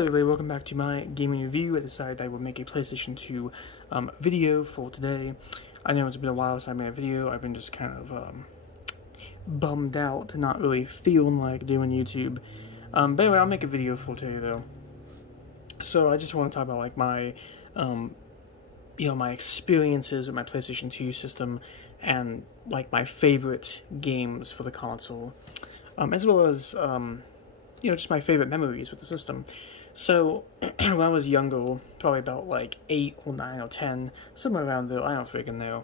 Hello everybody, welcome back to my gaming review. I decided I would make a PlayStation 2 video for today. I know it's been a while since I made a video. I've been just kind of bummed out, not really feeling like doing YouTube. But anyway, I'll make a video for today though. So I just want to talk about like my, my experiences with my PlayStation 2 system and like my favorite games for the console, as well as just my favorite memories with the system. So, when I was younger, probably about like 8 or 9 or 10, somewhere around there, I don't freaking know.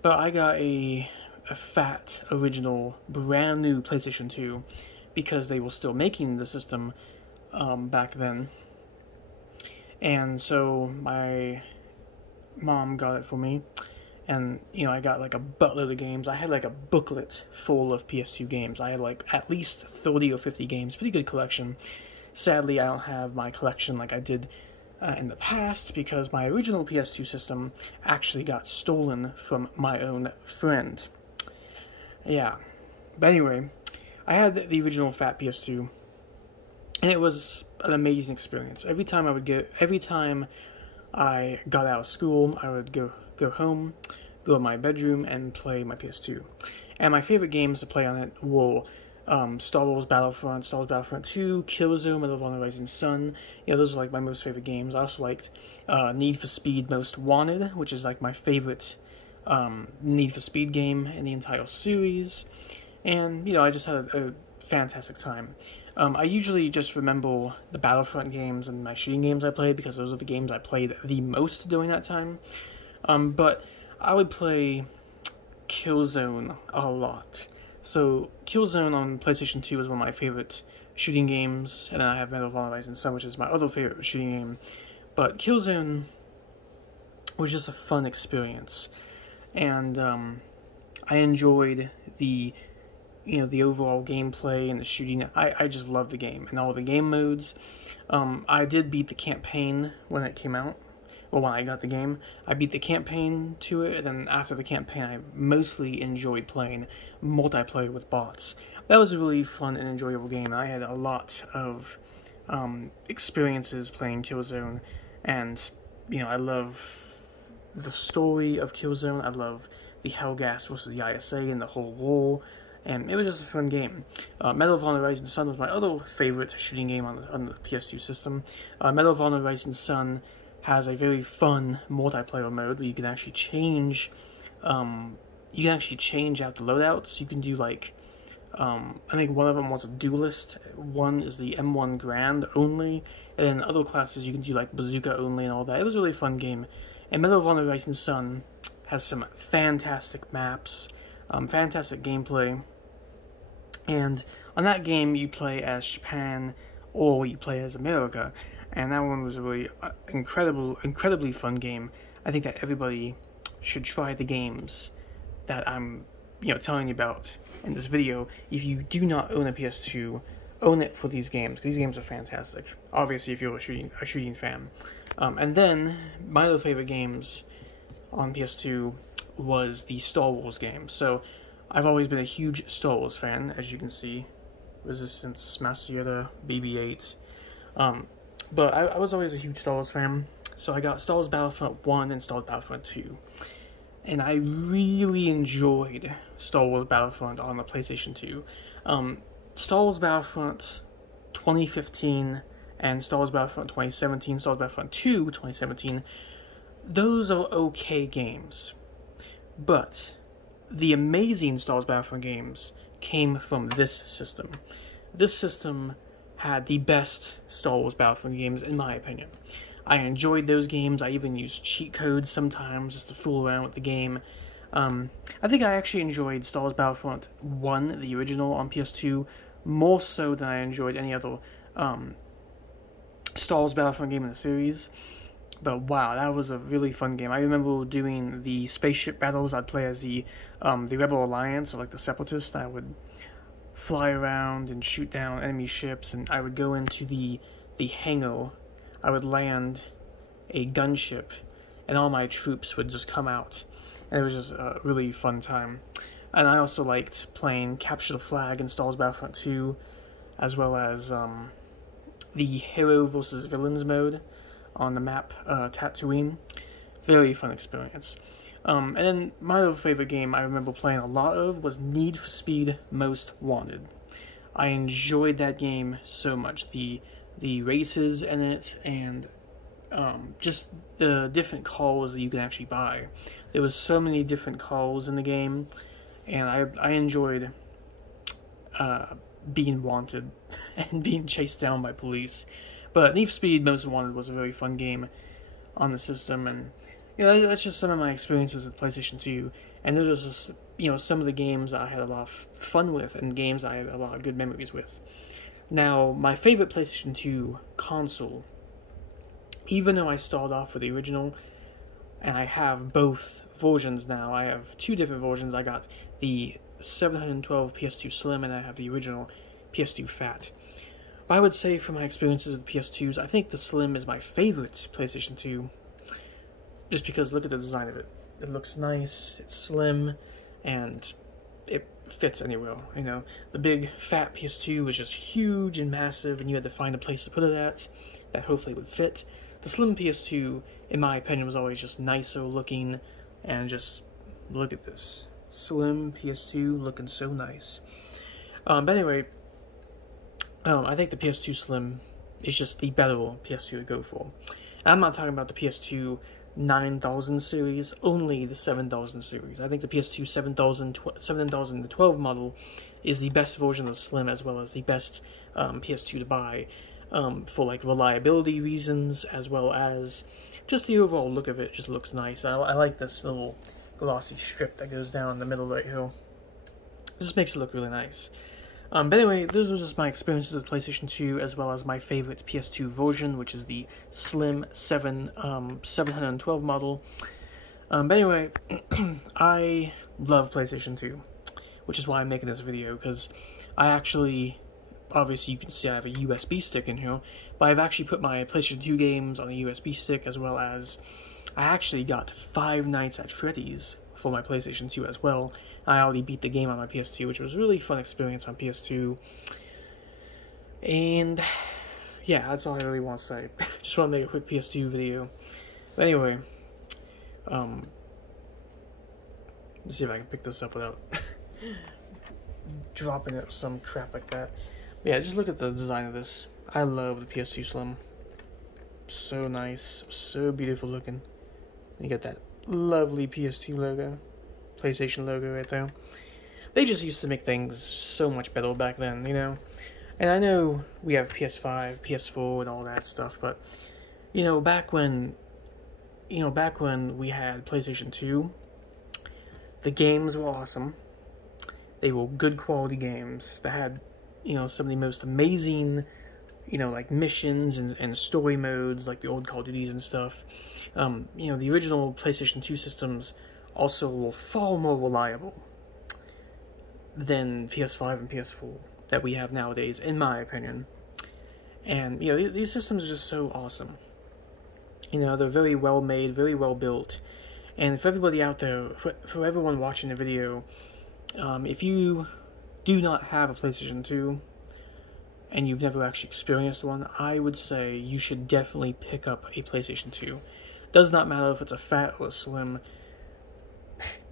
But I got a fat, original, brand new PlayStation 2 because they were still making the system back then. And so, my mom got it for me. And, I got like a buttload of games. I had like a booklet full of PS2 games. I had like at least 30 or 50 games. Pretty good collection. Sadly, I don't have my collection like I did in the past because my original PS2 system actually got stolen from my own friend. Yeah. But anyway, I had the original fat PS2, and it was an amazing experience. Every time I got out of school, I would go home, go in my bedroom, and play my PS2. And my favorite games to play on it were Star Wars Battlefront, Star Wars Battlefront 2, Killzone, Medal of Honor Rising Sun. Those are like my most favorite games. I also liked Need for Speed Most Wanted, which is like my favorite Need for Speed game in the entire series. And, I just had a fantastic time. I usually just remember the Battlefront games and my shooting games I played because those are the games I played the most during that time. But I would play Killzone a lot. So, Killzone on PlayStation 2 is one of my favorite shooting games, and then I have Medal of Honor Rising Sun, which is my other favorite shooting game. But Killzone was just a fun experience, and I enjoyed the overall gameplay and the shooting. I just loved the game and all the game modes. I did beat the campaign when it came out. Well, when I got the game, I beat the campaign to it, and then after the campaign, I mostly enjoyed playing multiplayer with bots. That was a really fun and enjoyable game. I had a lot of experiences playing Killzone, and, I love the story of Killzone. I love the Helghast versus the ISA and the whole war, and it was just a fun game. Medal of Honor Rising Sun was my other favorite shooting game on the PS2 system. Medal of Honor Rising Sun has a very fun multiplayer mode where you can actually change out the loadouts. You can do like, I think one of them was a duelist, one is the M1 Grand only, and then other classes you can do like bazooka only and all that. It was a really fun game, and Medal of Honor Rising Sun has some fantastic maps, fantastic gameplay, and on that game you play as Japan or you play as America. And that one was a really incredibly fun game. I think that everybody should try the games that I'm, telling you about in this video. If you do not own a PS2, own it for these games, because these games are fantastic. Obviously, if you're a shooting fan. And then, my other favorite games on PS2 was the Star Wars games. So, I've always been a huge Star Wars fan, as you can see. Resistance, Master Yoda, BB-8. But I was always a huge Star Wars fan, so I got Star Wars Battlefront 1 and Star Wars Battlefront 2. And I really enjoyed Star Wars Battlefront on the PlayStation 2. Star Wars Battlefront 2015 and Star Wars Battlefront 2017, Star Wars Battlefront 2 2017, those are okay games. But the amazing Star Wars Battlefront games came from this system. This system had the best Star Wars Battlefront games, in my opinion. I enjoyed those games. I even used cheat codes sometimes just to fool around with the game. I think I actually enjoyed Star Wars Battlefront 1, the original, on PS2, more so than I enjoyed any other Star Wars Battlefront game in the series. But wow, that was a really fun game. I remember doing the spaceship battles. I'd play as the Rebel Alliance, or like the Separatists. I would fly around and shoot down enemy ships, and I would go into the hangar. I would land a gunship, and all my troops would just come out, and it was just a really fun time. And I also liked playing Capture the Flag in Star Wars Battlefront 2, as well as the hero versus villains mode on the map Tatooine. Very fun experience. And then my other favorite game I remember playing a lot of was Need for Speed Most Wanted. I enjoyed that game so much. The races in it, and just the different cars that you can actually buy. There was so many different cars in the game, and I enjoyed being wanted and being chased down by police. But Need for Speed Most Wanted was a very fun game on the system, and that's just some of my experiences with PlayStation 2. And those are just, some of the games I had a lot of fun with, and games I had a lot of good memories with. Now, my favorite PlayStation 2 console, even though I started off with the original, and I have both versions now. I have two different versions. I got the 712 PS2 Slim, and I have the original PS2 Fat. But I would say, from my experiences with PS2s, I think the Slim is my favorite PlayStation 2, just because look at the design of it. It looks nice, it's slim, and it fits anywhere. The big fat PS2 was just huge and massive, and you had to find a place to put it at that hopefully would fit. The slim PS2, in my opinion, was always just nicer looking, and just look at this. Slim PS2 looking so nice. But anyway, I think the PS2 Slim is just the better PS2 to go for. I'm not talking about the PS2 9000 series, only the 7000 series. I think the PS2 7012 model is the best version of the Slim, as well as the best PS2 to buy for like reliability reasons, as well as just the overall look of it. Just looks nice. I like this little glossy strip that goes down the middle right here. It just makes it look really nice. But anyway, those were just my experiences with PlayStation 2, as well as my favorite PS2 version, which is the Slim 712 model. But anyway, I love PlayStation 2, which is why I'm making this video, because I actually, obviously you can see I have a USB stick in here, but I've actually put my PlayStation 2 games on a USB stick, as well as I actually got Five Nights at Freddy's for my PlayStation 2 as well. I already beat the game on my PS2, which was a really fun experience on PS2. And yeah, that's all I really want to say. Just want to make a quick PS2 video. But anyway, let's see if I can pick this up without dropping it or some crap like that. But yeah, just look at the design of this. I love the PS2 Slim. So nice, so beautiful looking. You got that lovely PS2 logo. PlayStation logo right there. They just used to make things so much better back then, And I know we have PS5, PS4, and all that stuff, but back when we had PlayStation 2, the games were awesome. They were good quality games that had, some of the most amazing, like missions and story modes, like the old Call of Duties and stuff. The original PlayStation 2 systems also were far more reliable than PS5 and PS4 that we have nowadays, in my opinion. And, these systems are just so awesome. They're very well made, very well built. And for everybody out there, for everyone watching the video, if you do not have a PlayStation 2, and you've never actually experienced one, I would say you should definitely pick up a PlayStation 2. Does not matter if it's a fat or a slim.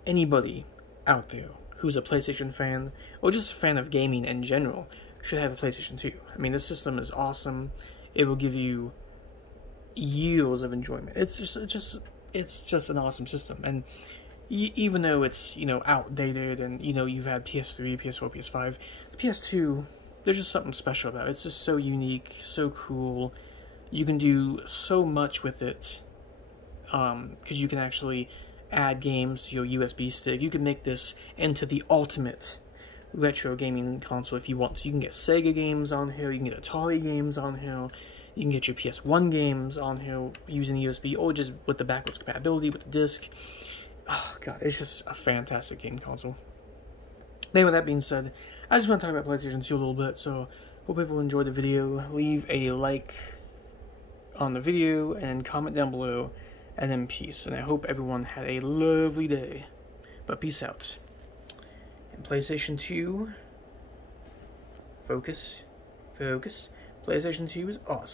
Anybody out there who's a PlayStation fan, or just a fan of gaming in general, should have a PlayStation 2. I mean, this system is awesome. It will give you years of enjoyment. It's just an awesome system. And even though it's, outdated, and, you've had PS3, PS4, PS5, the PS2, there's just something special about it. It's just so unique, so cool. You can do so much with it, because you can actually add games to your USB stick. You can make this into the ultimate retro gaming console if you want to. You can get Sega games on here, you can get Atari games on here, you can get your PS1 games on here using USB, or just with the backwards compatibility with the disc. Oh god, it's just a fantastic game console. Anyway, that being said, I just want to talk about PlayStation 2 a little bit, so hope everyone enjoyed the video. Leave a like on the video, and comment down below, and then peace. And I hope everyone had a lovely day. But peace out. And PlayStation 2, focus, focus, PlayStation 2 is awesome.